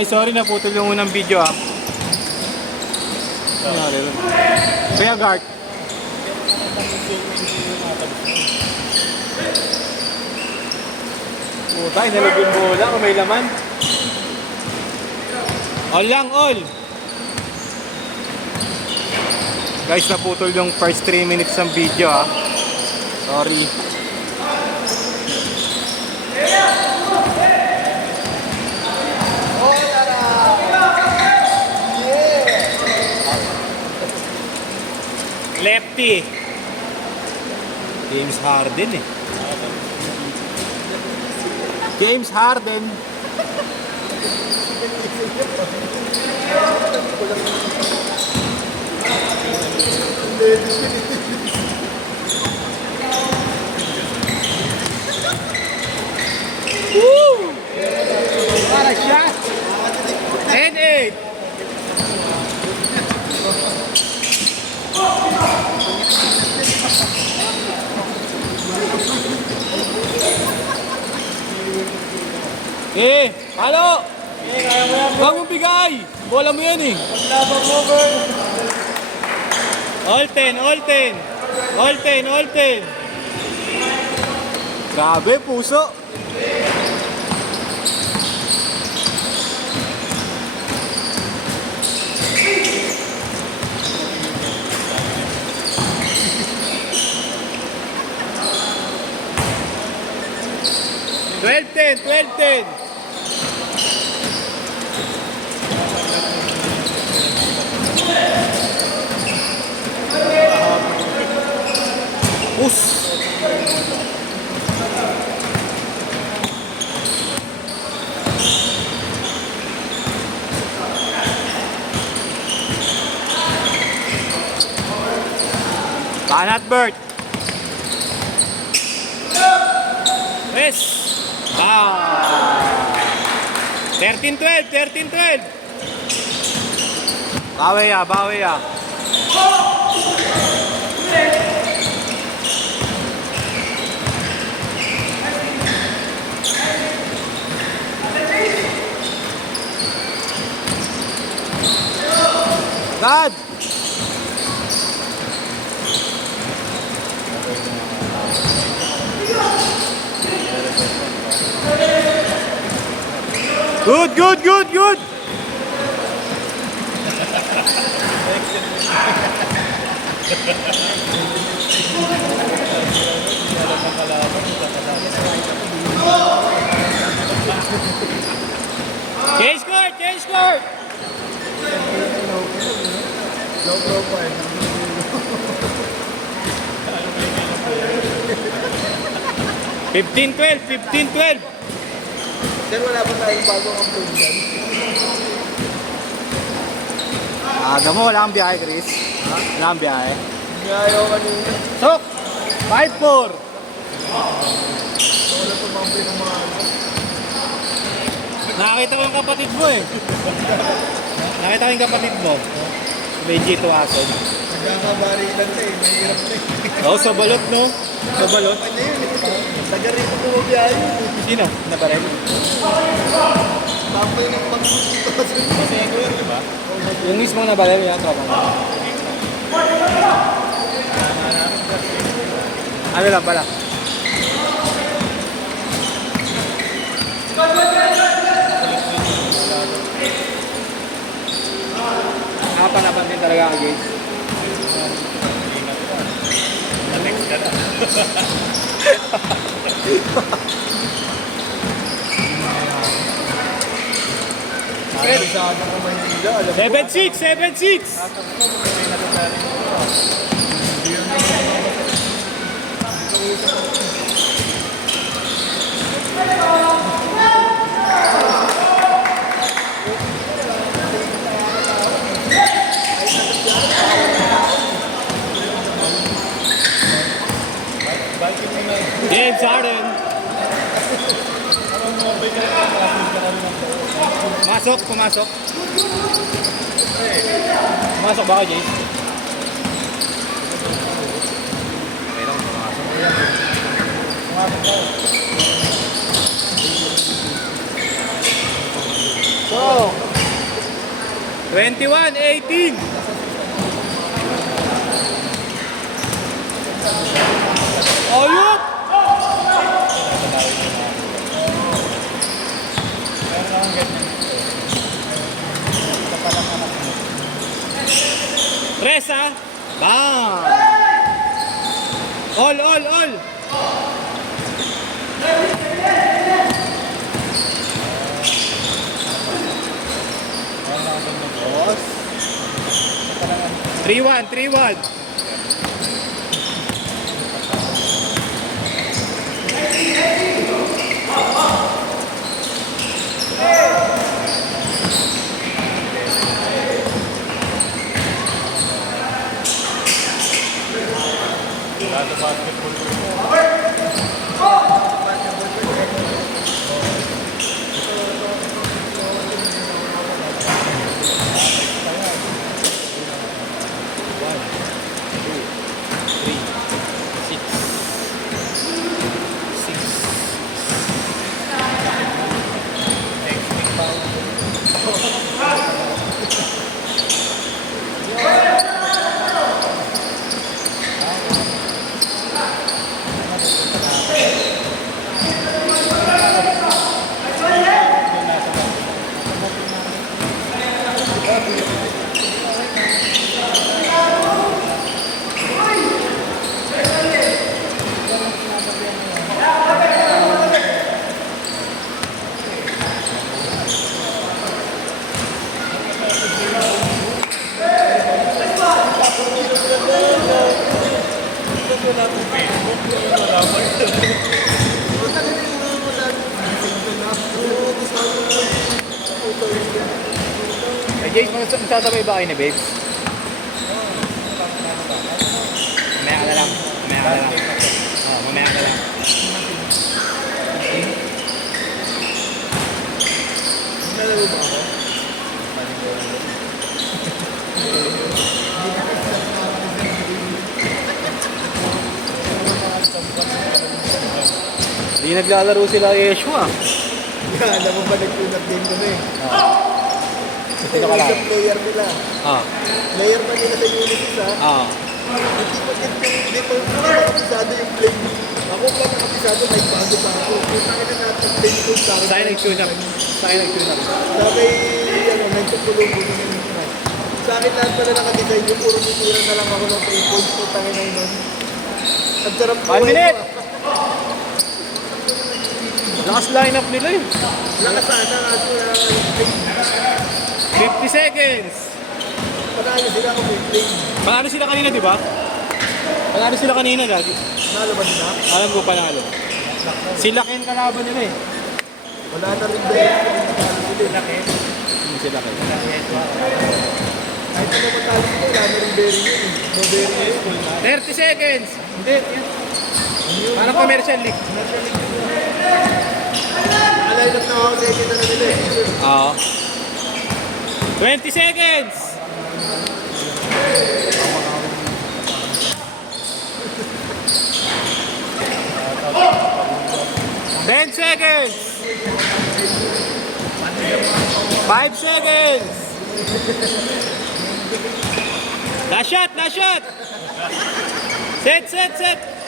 Guys, sorry na putol yung unang video ha. Kaya guard. Puta, inalog yung bola kung may laman. All lang, all. Guys, naputol yung first 3 minutes ng video ha. Sorry. Lefty. James Harden eh. James Harden. Woo! What a shot! And 8. Halo! Huwag mong bigay! Bola mo yan eh! Paglaban mo, girl! All 10, all 10! All 10, all 10! Grabe, puso! $12-10, $12-10. Us. Panat Bert. Yes. 13-12, 13-12. Bawi ya, bawi ya. God. Good, good, good, good. Change court, change court. Low profile. 15-12, 15-12. Sir, wala ba tayong bagong upload dyan? Aga mo, wala kang biyahe, Chris. Ha? Wala kang biyahe. Ayaw kanina. Sok! 5-4. Wala tumambay ng mga ano. Nakakita ko yung kapatid mo eh. Nakita ko yung kapatid mo. May G2 aso. Nagkakabarilan na eh. Mahirap na eh. Oo, sa balot no? Sa balot. Ano yun eh? Taga-rin ko bumabiyahe. Sino? Nabarel? Tambay ng pag-tuto. Diba? Yung mismong nabarel yan, tropa mo. Ano lang pala? Nakapanapan din talaga ang gate. Next ka na. 7-6, 7-6. James Harden. Masok, pumasok. Pumasok ba ka, James? Okay lang, pumasok. Pumasok ba? So, 21-18. Ayop! Resa. Bang! All. Boss. 3-1. Jace, magsasabay ba kayo ni Babes? Mamaya ka na lang. Mamaya ka lang. Nalaro ba ako? Hindi naglalaro sila Yeshua. Alam mo ba nag-tunap din ko na eh. Sino ka lang? Isang player nila. Player pa nila sa Unisys ha. Hindi pa nakapisado yung play. Ako pa nakapisado, may bago pa ako. Kung saan na natin play ko sa akin. Sa'yo nag-tune up. Sabi, nagtutulong ko naman yung price. Sa akin lahat pala nakadesign yung puro tutira na lang ako ng 3 points ko tangin na yun. Ang sarap po. 1 minute! Lakas lineup nila eh. Lakas sana kaso na 50 seconds. panalo sila kung may play. Panalo sila kanina, di ba? Panalo sila kanina lagi. Panalo ba sila? Alam ko panalo. Sila Ken kalaban nila eh. Wala na rin ba yung panalo sila? Sila Ken. Kahit na matalo sila, wala na rin berry yun eh. No berry yun. 30 seconds. Hindi. Parang commercial league. Alay na ako sa ikita na nila eh. Oo. 20 seconds. Ten seconds. 5 seconds. Last shot. Set.